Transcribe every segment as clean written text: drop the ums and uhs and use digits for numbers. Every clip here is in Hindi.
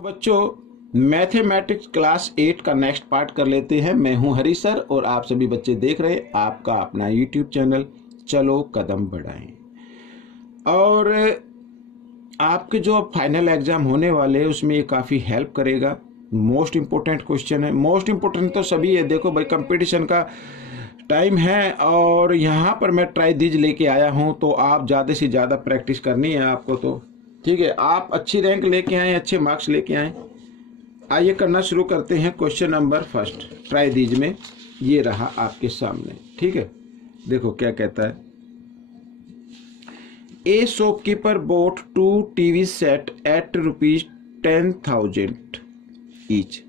बच्चों मैथमेटिक्स क्लास 8 का नेक्स्ट पार्ट कर लेते हैं। मैं हूं हरी सर और आप सभी बच्चे देख रहे हैं आपका अपना यूट्यूब चैनल चलो कदम बढ़ाएं। और आपके जो फाइनल एग्जाम होने वाले हैं उसमें ये काफ़ी हेल्प करेगा। मोस्ट इम्पोर्टेंट क्वेश्चन है, मोस्ट इम्पोर्टेंट तो सभी है। देखो भाई कंपटीशन का टाइम है और यहाँ पर मैं ट्राई दीज लेके आया हूँ, तो आप ज़्यादा से ज़्यादा प्रैक्टिस करनी है आपको। तो ठीक है, आप अच्छी रैंक लेके आए, अच्छे मार्क्स लेके आए। आइए करना शुरू करते हैं। Question number first try these में ये रहा आपके सामने। ठीक है, देखो क्या कहता है। A shopkeeper bought 2 TV set at ₹10,000 each.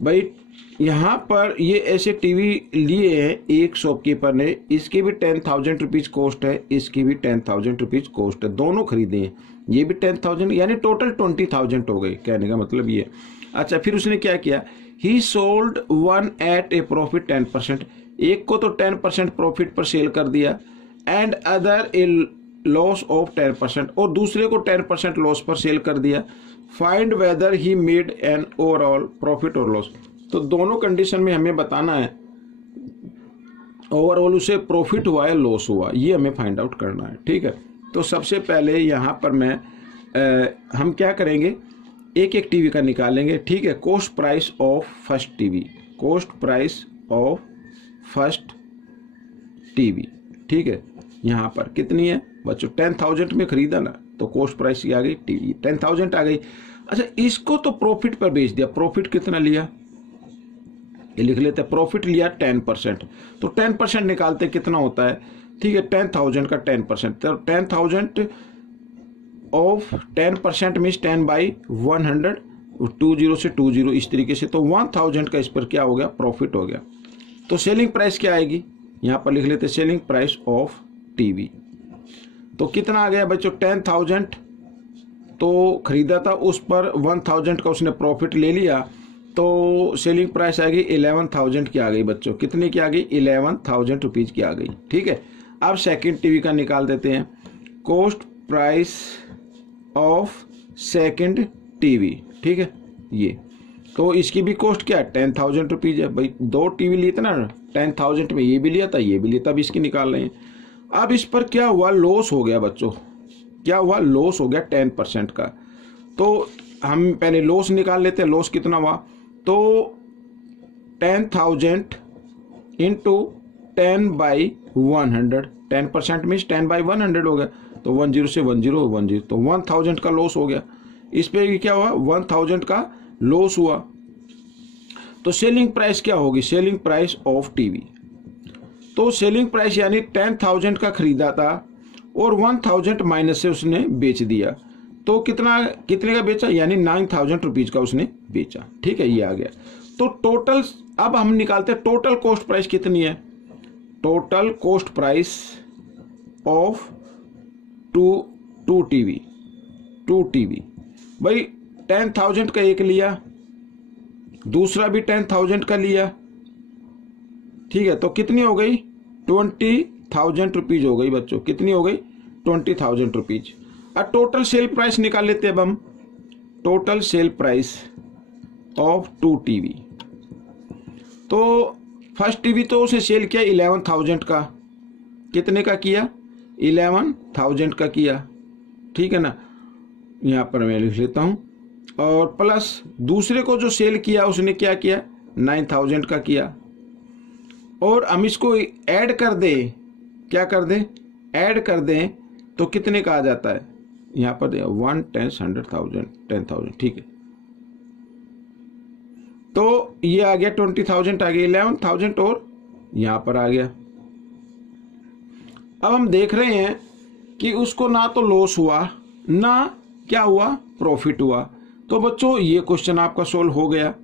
भाई यहाँ पर ये ऐसे टीवी लिए हैं एक शॉपकीपर ने, इसकी भी 10,000 रुपीज कॉस्ट है, इसकी भी 10,000 रुपीज कॉस्ट है, दोनों खरीदे हैं। ये भी 10,000 यानी टोटल 20,000 हो गई। कहने का मतलब ये। अच्छा, फिर उसने क्या किया, he sold one at a profit 10%। एक को तो 10% प्रॉफिट पर सेल कर दिया, and other A loss of 10%, और दूसरे को 10% लॉस पर सेल कर दिया। Find weather he made an overall profit और लॉस। तो दोनों कंडीशन में हमें बताना है ओवरऑल उसे प्रॉफिट हुआ है लॉस हुआ, ये हमें फाइंड आउट करना है। ठीक है, तो सबसे पहले यहाँ पर हम क्या करेंगे, एक एक टीवी का निकालेंगे। ठीक है, cost price of first TV, cost price of first TV. ठीक है, यहाँ पर कितनी है बच्चों, 10,000 में खरीदा ना, तो कॉस्ट प्राइस आ गई टीवी 10,000 आ गई। अच्छा, इसको तो प्रॉफिट पर बेच दिया। प्रॉफिट कितना लिया ये लिख लेते हैं, प्रॉफिट लिया 10%, तो 10% निकालते कितना होता है। ठीक है, 10,000 का 10%, तो 10,000 ऑफ 10% मीन्स 10/100, 20 से 20 इस तरीके से, तो 1,000 का इस पर क्या हो गया, प्रॉफिट हो गया। तो सेलिंग प्राइस क्या आएगी, यहाँ पर लिख लेते सेलिंग प्राइस ऑफ टीवी। तो कितना आ गया बच्चों, 10,000 तो खरीदा था, उस पर 1,000 का उसने प्रॉफिट ले लिया, तो सेलिंग प्राइस आ गई 11,000 की आ गई बच्चों। कितने की आ गई, 11,000 रुपीज की आ गई। ठीक है, अब सेकंड टीवी का निकाल देते हैं, cost price of second TV. ठीक है, ये तो इसकी भी कॉस्ट क्या है, 10,000 रुपीज है। भाई दो टीवी लिए थे ना 10,000 में, ये भी लिया था ये भी लिया था, अब इसकी निकाल रहे हैं। अब इस पर क्या हुआ, लॉस हो गया बच्चों। क्या हुआ, लॉस हो गया 10% का। तो हम पहले लॉस निकाल लेते हैं, लॉस कितना हुआ, तो 10,000 इंटू 10/100, 10% मीन्स 10/100 हो गया, तो 10 से 10, तो 1,000 का लॉस हो गया। इस पे क्या हुआ, 1,000 का लॉस हुआ। तो सेलिंग प्राइस क्या होगी, सेलिंग प्राइस ऑफ टीवी। तो सेलिंग प्राइस यानी 10,000 का खरीदा था और 1,000 माइनस से उसने बेच दिया, तो कितने का बेचा, यानी 9,000 रुपीज का उसने बेचा। ठीक है, ये आ गया। तो टोटल अब हम निकालते हैं टोटल कॉस्ट प्राइस कितनी है, total cost price of two TV. भाई 10,000 का एक लिया, दूसरा भी 10,000 का लिया। ठीक है, तो कितनी हो गई, 20,000 रुपीज हो गई बच्चों। कितनी हो गई, 20,000 रुपीज। अब टोटल सेल प्राइस निकाल लेते हैं अब हम, total sale price of 2 TV. तो फर्स्ट टीवी तो उसे सेल किया 11,000 का, कितने का किया, 11,000 का किया। ठीक है ना, यहाँ पर मैं लिख लेता हूँ, और प्लस दूसरे को जो सेल किया उसने क्या किया, 9,000 का किया। और हम इसको ऐड कर दें, क्या कर दें, ऐड कर दें, तो कितने का आ जाता है, यहाँ पर 1 10 100,000 10,000। ठीक है, तो ये आ गया 20,000 आ गया, 11,000 और यहाँ पर आ गया। अब हम देख रहे हैं कि उसको ना तो लॉस हुआ ना क्या हुआ, प्रॉफिट हुआ। तो बच्चों ये क्वेश्चन आपका सोल्व हो गया।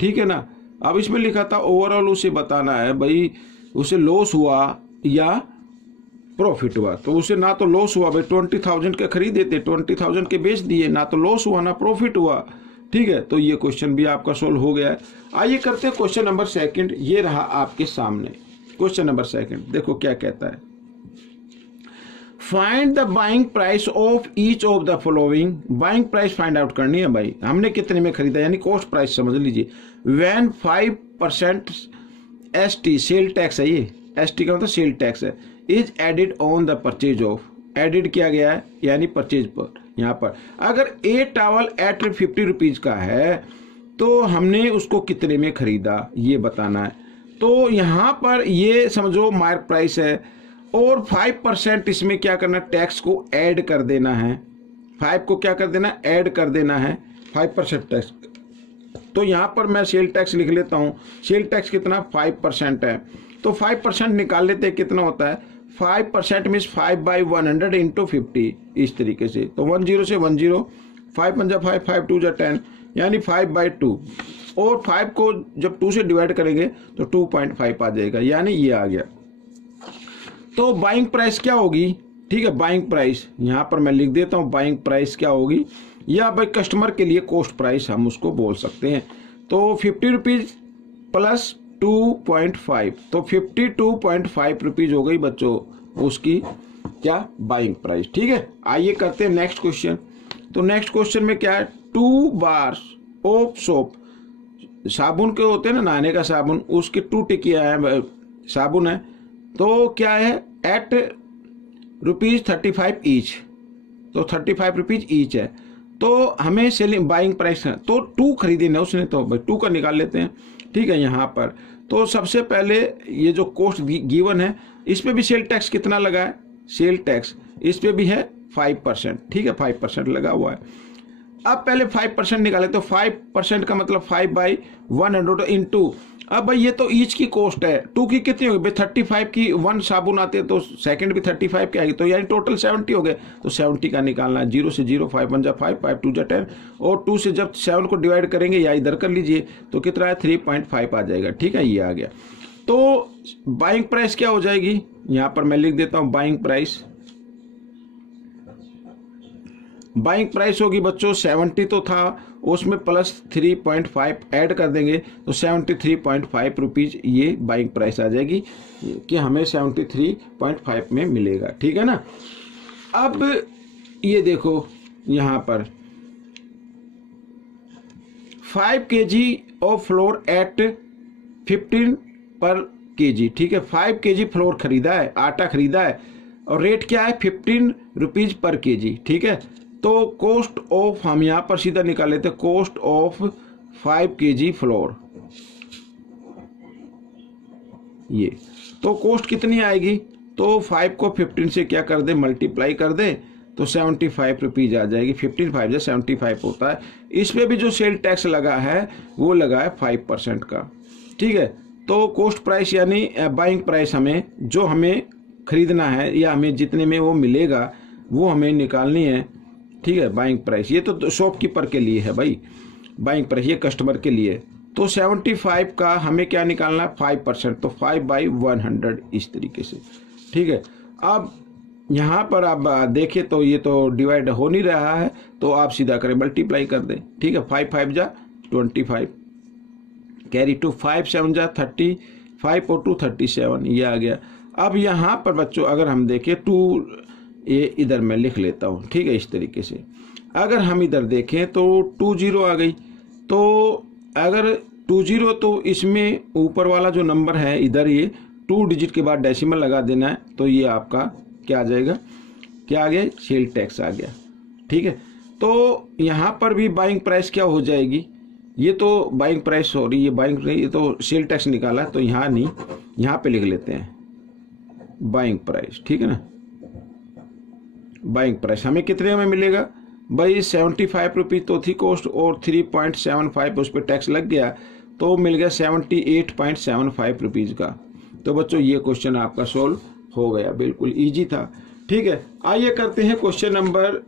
ठीक है ना, अब इसमें लिखा था ओवरऑल उसे बताना है, भाई उसे लॉस हुआ या प्रॉफिट हुआ। तो उसे ना तो लॉस हुआ, भाई 20,000 के खरीदे थे, 20,000 के बेच दिए, ना तो लॉस हुआ ना प्रॉफिट हुआ। ठीक है, तो ये क्वेश्चन भी आपका सोल्व हो गया है। आइए करते हैं क्वेश्चन नंबर सेकंड, ये रहा आपके सामने क्वेश्चन नंबर सेकंड। देखो क्या कहता है, find the buying price of each of the following. Buying price find out करनी है भाई, हमने कितने में खरीदा यानी कॉस्ट प्राइस समझ लीजिए। व्हेन 5% ST सेल टैक्स है, ये ST का मतलब सेल टैक्स है, is added on the purchase of, added किया गया है यानी परचेज पर। यहाँ पर अगर ए टावल एट 50 रुपीज का है तो हमने उसको कितने में खरीदा ये बताना है। तो यहाँ पर ये समझो मार्क प्राइस है और 5% इसमें क्या करना, टैक्स को ऐड कर देना है। 5 को क्या कर देना, ऐड कर देना है 5% टैक्स। तो यहाँ पर मैं सेल टैक्स लिख लेता हूँ। सेल टैक्स कितना 5% है, तो 5% निकाल लेते हैं कितना होता है। 5% मीन्स 5/100 इंटू 50 इस तरीके से। तो 10 से 10, 5 पंजा 5, 5 2 जा 10 यानी 5/2 और 5 को जब 2 से डिवाइड करेंगे तो 2.5 आ जाएगा यानी ये आ गया। तो बाइंग प्राइस क्या होगी, ठीक है, बाइंग प्राइस यहाँ पर मैं लिख देता हूँ। बाइंग प्राइस क्या होगी, या भाई कस्टमर के लिए कॉस्ट प्राइस हम उसको बोल सकते हैं। तो 50 रुपीज प्लस 2.5 तो 52.5 रुपीज हो गई बच्चों उसकी क्या बाइंग प्राइस। ठीक है, आइए करते हैं नेक्स्ट क्वेश्चन। तो नेक्स्ट क्वेश्चन में क्या है, 2 बार्स ऑफ सोप, साबुन के होते हैं ना नहाने का साबुन, उसके 2 टिकिया है साबुन है, तो क्या है एट ₹35 ईच, तो 35 रुपीज ईच है। तो हमें सेलिंग बाइंग प्राइस है तो 2 खरीदे ना उसने, तो भाई 2 का निकाल लेते हैं। ठीक है, यहाँ पर तो सबसे पहले ये जो कॉस्ट गिवन है इस पे भी सेल टैक्स कितना लगा है, सेल टैक्स इस पे भी है 5%। ठीक है, 5% लगा हुआ है। अब पहले 5% निकाले तो 5% का मतलब 5/100 इंटू, अब भाई ये तो ईच की कॉस्ट है, 2 की कितनी होगी भाई 35 की, 1 साबुन आते हैं तो सेकंड भी 35 की आएगी, तो यानी टोटल 70 हो गए। तो 70 का निकालना है, 0 से 0, 5 1 जा 5, 5 2 जा 10 और 2 से जब 7 को डिवाइड करेंगे या इधर कर लीजिए तो कितना है 3.5 आ जाएगा। ठीक है, ये आ गया। तो बाइंग प्राइस क्या हो जाएगी, यहाँ पर मैं लिख देता हूँ बाइंग प्राइस। बाइंग प्राइस होगी बच्चों 70 तो था, उसमें प्लस 3.5 ऐड कर देंगे तो 73.5 रुपीज ये बाइंग प्राइस आ जाएगी कि हमें 73.5 में मिलेगा। ठीक है ना। अब ये देखो यहाँ पर 5 kg ऑफ फ्लोर एट 15 पर kg। ठीक है, 5 kg फ्लोर खरीदा है, आटा खरीदा है और रेट क्या है 15 रुपीज पर kg। ठीक है, तो कॉस्ट ऑफ हम यहां पर सीधा निकाल लेते हैं, कॉस्ट ऑफ 5 kg फ्लोर, ये तो कॉस्ट कितनी आएगी, तो 5 को 15 से क्या कर दे मल्टीप्लाई कर दे तो 75 रुपीज आ जाएगी। 15 5 से 75 होता है। इस पे भी जो सेल टैक्स लगा है वो लगा है 5% का। ठीक है, तो कॉस्ट प्राइस यानी बाइंग प्राइस हमें जो हमें खरीदना है या हमें जितने में वो मिलेगा वो हमें निकालनी है। ठीक है, बाइंग प्राइस ये तो शॉपकीपर के लिए है भाई, बाइंग प्राइस ये कस्टमर के लिए। तो 75 का हमें क्या निकालना है 5%, तो 5/100 इस तरीके से। ठीक है, अब यहाँ पर आप देखें तो ये तो डिवाइड हो नहीं रहा है, तो आप सीधा करें मल्टीप्लाई कर दें। ठीक है, 5 5 जा 25 कैरी टू 5 7 जा 30, 5 और 2 37 ये आ गया। अब यहाँ पर बच्चों अगर हम देखें 2 ये इधर मैं लिख लेता हूँ। ठीक है, इस तरीके से अगर हम इधर देखें तो 20 आ गई, तो अगर 20 तो इसमें ऊपर वाला जो नंबर है इधर ये 2 डिजिट के बाद डेसिमल लगा देना है, तो ये आपका क्या आ जाएगा, क्या आ गया सेल टैक्स आ गया। ठीक है, तो यहाँ पर भी बाइंग प्राइस क्या हो जाएगी, ये तो बाइंग प्राइस हो रही है, बाइंग ये तो सेल टैक्स निकाला है तो यहाँ नहीं, यहाँ पे लिख लेते हैं बाइंग प्राइस। ठीक है ना, बाइंग प्राइस हमें कितने में मिलेगा भाई 75 रुपीज तो थी कॉस्ट और 3.75 उस पर टैक्स लग गया तो मिल गया 78.75 रुपीज का। तो बच्चों ये क्वेश्चन आपका सोल्व हो गया, बिल्कुल इजी था। ठीक है, आइए करते हैं क्वेश्चन नंबर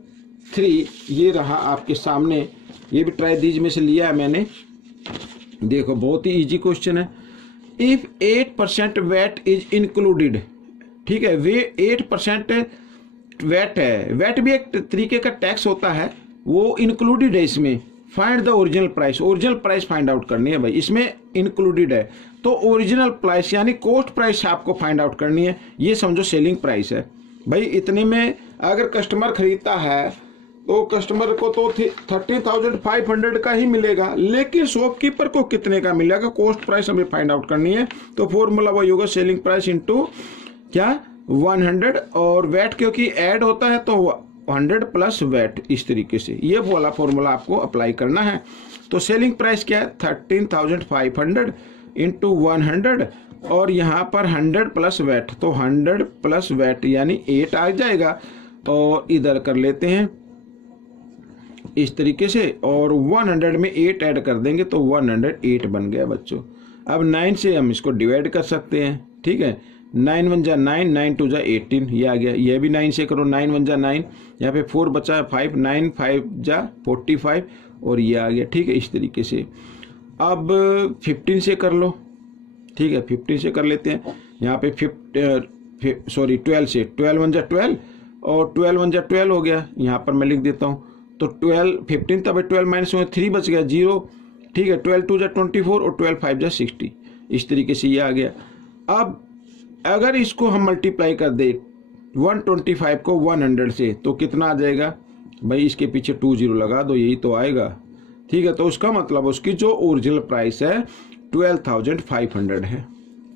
3। ये रहा आपके सामने, ये भी ट्राई दीज में से लिया है मैंने, देखो बहुत ही इजी क्वेश्चन है। इफ 8% वैट इज इंक्लूडेड, ठीक है, वे 8% वैट है, वैट भी एक तरीके का टैक्स होता है, वो इंक्लूडेड है इसमें। Find the original price, original price find out करनी है भाई, इसमें इंक्लूडेड है तो ओरिजिनल प्राइस यानी कॉस्ट प्राइस आपको फाइंड आउट करनी है। ये समझो सेलिंग प्राइस है, भाई इतने में अगर कस्टमर खरीदता है तो कस्टमर को तो 13,500 का ही मिलेगा, लेकिन शॉपकीपर को कितने का मिलेगा? कॉस्ट प्राइस हमें फाइंड आउट करनी है। तो फॉर्मूला वही होगा, सेलिंग प्राइस इंटू क्या 100 और वेट क्योंकि ऐड होता है तो 100 प्लस वेट, इस तरीके से ये वाला फॉर्मूला आपको अप्लाई करना है। तो सेलिंग प्राइस क्या है 13,500 इंटू 100 और यहाँ पर 100 प्लस वेट, तो 100 प्लस वेट यानी 8 आ जाएगा। और इधर कर लेते हैं इस तरीके से और 100 में 8 ऐड कर देंगे तो 108 बन गया बच्चों। अब 9 से हम इसको डिवाइड कर सकते हैं, ठीक है। 9 1 जा 9, 9 2 जा 18, ये आ गया। ये भी 9 से करो, 9 1 जा 9, यहाँ पे 4 बचा है 5, 9 5 जा 45 और ये आ गया, ठीक है। इस तरीके से अब 15 से कर लो, ठीक है। 15 से कर लेते हैं, यहाँ पे 12 से, 12 1 जा 12 और 12 1 जा 12 हो गया। यहाँ पर मैं लिख देता हूँ तो 12 15 तब 12 माइनस में 3 बच गया 0, ठीक है। 12 2 जा 24 और 12 5 जा 60, इस तरीके से ये आ गया। अब अगर इसको हम मल्टीप्लाई कर दे 125 को 100 से तो कितना आ जाएगा भाई? इसके पीछे 2 0 लगा दो, यही तो आएगा, ठीक है। तो उसका मतलब उसकी जो ओरिजिनल प्राइस है 12,500 है।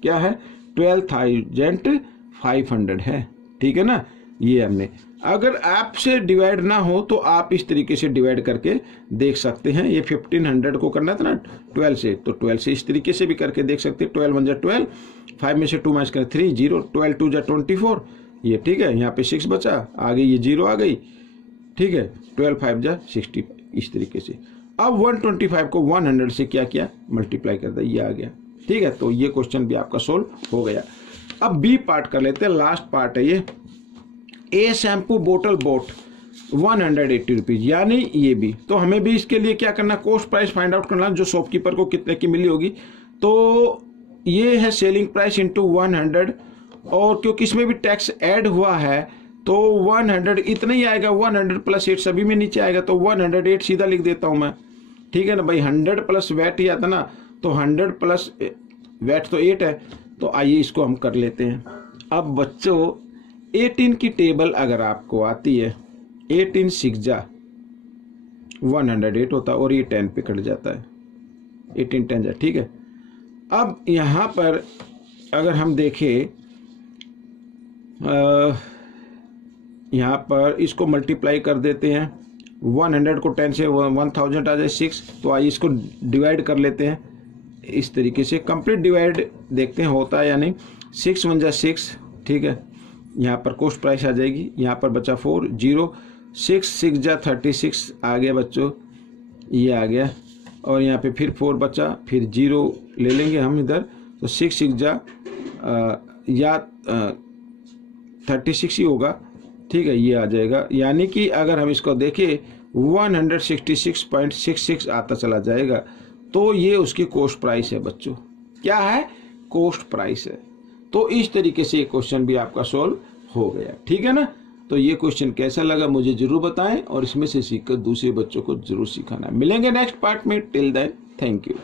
क्या है? 12,500 है, ठीक है ना। ये हमने, अगर आपसे डिवाइड ना हो तो आप इस तरीके से डिवाइड करके देख सकते हैं। ये 1500 को करना था ना 12 से, तो 12 से इस तरीके से भी करके देख सकते हैं। 12 1 जा 12, 5 में से 2 माइनस करें 3 0, 12 2 जा 24, ये ठीक है। यहाँ पे 6 बचा, आगे ये 0 आ गई, ठीक है। 12 5 जा 60, इस तरीके से। अब 125 को 100 से क्या किया? मल्टीप्लाई कर दिया, ये आ गया, ठीक है। तो ये क्वेश्चन भी आपका सोल्व हो गया। अब बी पार्ट कर लेते हैं, लास्ट पार्ट है ये। ए शैम्पू बोतल बोट 180 रुपीज, यानी ये भी। तो हमें भी इसके लिए क्या करना? कॉस्ट प्राइस फाइंड आउट करना, जो शॉपकीपर को कितने की मिली होगी। तो ये है सेलिंग प्राइस इंटू 100 और क्योंकि इसमें भी टैक्स ऐड हुआ है तो 100 इतना ही आएगा। 100 प्लस 8 सभी में नीचे आएगा तो 108 सीधा लिख देता हूं मैं, ठीक है ना भाई। 100 प्लस वेट ही आता ना, तो 100 प्लस वेट तो 8 है। तो आइए इसको हम कर लेते हैं। अब बच्चों 18 की टेबल अगर आपको आती है, 18 6 जा 108 होता और ये 10 पे कट जाता है, 18 10 जा, ठीक है। अब यहाँ पर अगर हम देखें यहाँ पर इसको मल्टीप्लाई कर देते हैं। 100 को 10 से 1000 आ जाए 6, तो आइए इसको डिवाइड कर लेते हैं इस तरीके से। कंप्लीट डिवाइड देखते हैं होता है या नहीं। 6 1 जा 6, ठीक है। यहाँ पर कॉस्ट प्राइस आ जाएगी, यहाँ पर बचा 4 0, 6 6 जा 36 आ गया बच्चों, ये आ गया। और यहाँ पे फिर 4 बचा, फिर 0 ले लेंगे हम इधर, तो 6 6 जा या 36 ही होगा, ठीक है। ये आ जाएगा, यानी कि अगर हम इसको देखें 166.66 आता चला जाएगा। तो ये उसकी कॉस्ट प्राइस है बच्चों। क्या है? कॉस्ट प्राइस है। तो इस तरीके से ये क्वेश्चन भी आपका सॉल्व हो गया, ठीक है ना। तो ये क्वेश्चन कैसा लगा मुझे जरूर बताएं और इसमें से सीखकर दूसरे बच्चों को जरूर सिखाना। मिलेंगे नेक्स्ट पार्ट में, टिल देन थैंक यू।